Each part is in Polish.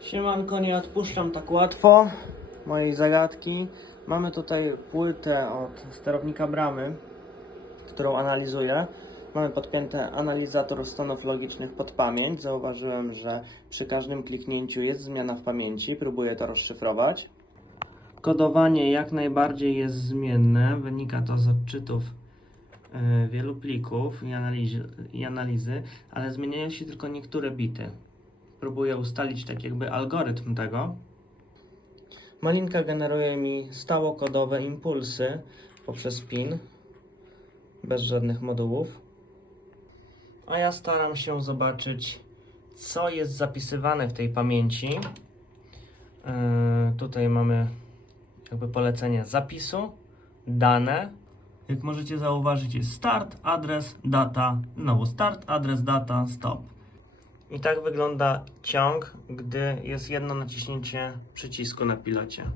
Siemanko, nie odpuszczam tak łatwo mojej zagadki. Mamy tutaj płytę od sterownika bramy, którą analizuję. Mamy podpięty analizator stanów logicznych pod pamięć. Zauważyłem, że przy każdym kliknięciu jest zmiana w pamięci. Próbuję to rozszyfrować. Kodowanie jak najbardziej jest zmienne. Wynika to z odczytów e, wielu plików i analizy, i analizy, ale zmieniają się tylko niektóre bity. Próbuję ustalić tak jakby algorytm tego. Malinka generuje mi stałokodowe impulsy poprzez PIN, bez żadnych modułów. A ja staram się zobaczyć, co jest zapisywane w tej pamięci. Yy, tutaj mamy jakby polecenie zapisu, dane. Jak możecie zauważyć, jest start, adres, data, znowu start, adres, data, stop. I tak wygląda ciąg, gdy jest jedno naciśnięcie przycisku na pilocie.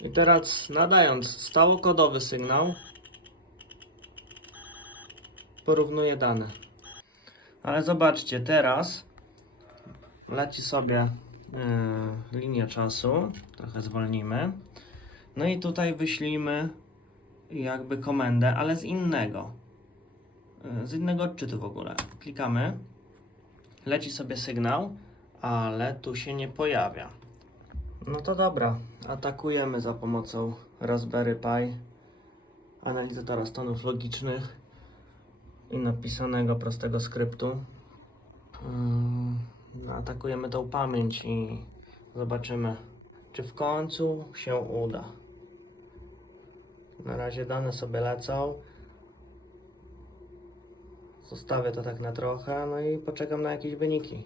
I teraz nadając stałokodowy sygnał, porównuję dane. Ale zobaczcie, teraz leci sobie yy, linia czasu, trochę zwolnimy. No i tutaj wyślimy jakby komendę, ale z innego, yy, z innego odczytu w ogóle. Klikamy leci sobie sygnał, ale tu się nie pojawia. No to dobra, atakujemy za pomocą Raspberry Pi, analizatora stanów logicznych i napisanego prostego skryptu. Mm, atakujemy tą pamięć i zobaczymy, czy w końcu się uda. Na razie dane sobie lecą. Zostawię to tak na trochę, no i poczekam na jakieś wyniki.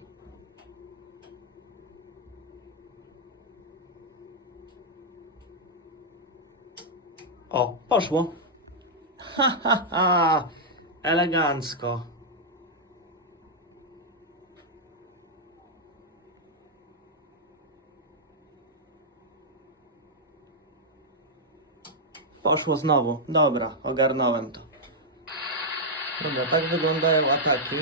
O, poszło. Ha, ha, ha. Elegancko. Poszło znowu. Dobra, ogarnąłem to. Dobra, tak wyglądają ataki.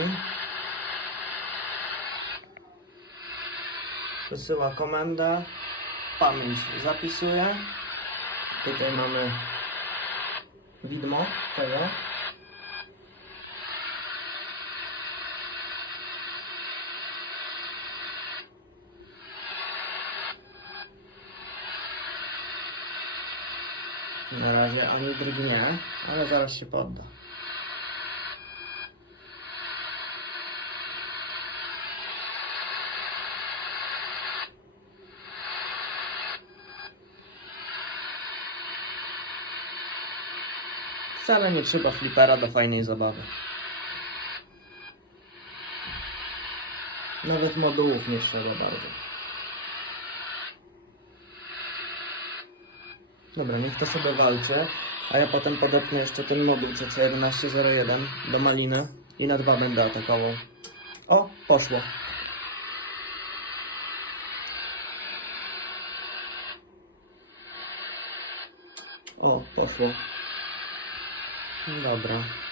Wysyła komendę. Pamięć zapisuje. Tutaj mamy widmo tego. Na razie ani drgnie, ale zaraz się podda. Wcale nie trzeba flipera do fajnej zabawy. Nawet modułów nie trzeba bardzo. Dobra, niech to sobie walczy, a ja potem podepnę jeszcze ten moduł CC1101 do maliny i na dwa będę atakował. O, poszło. O, poszło. Dobra.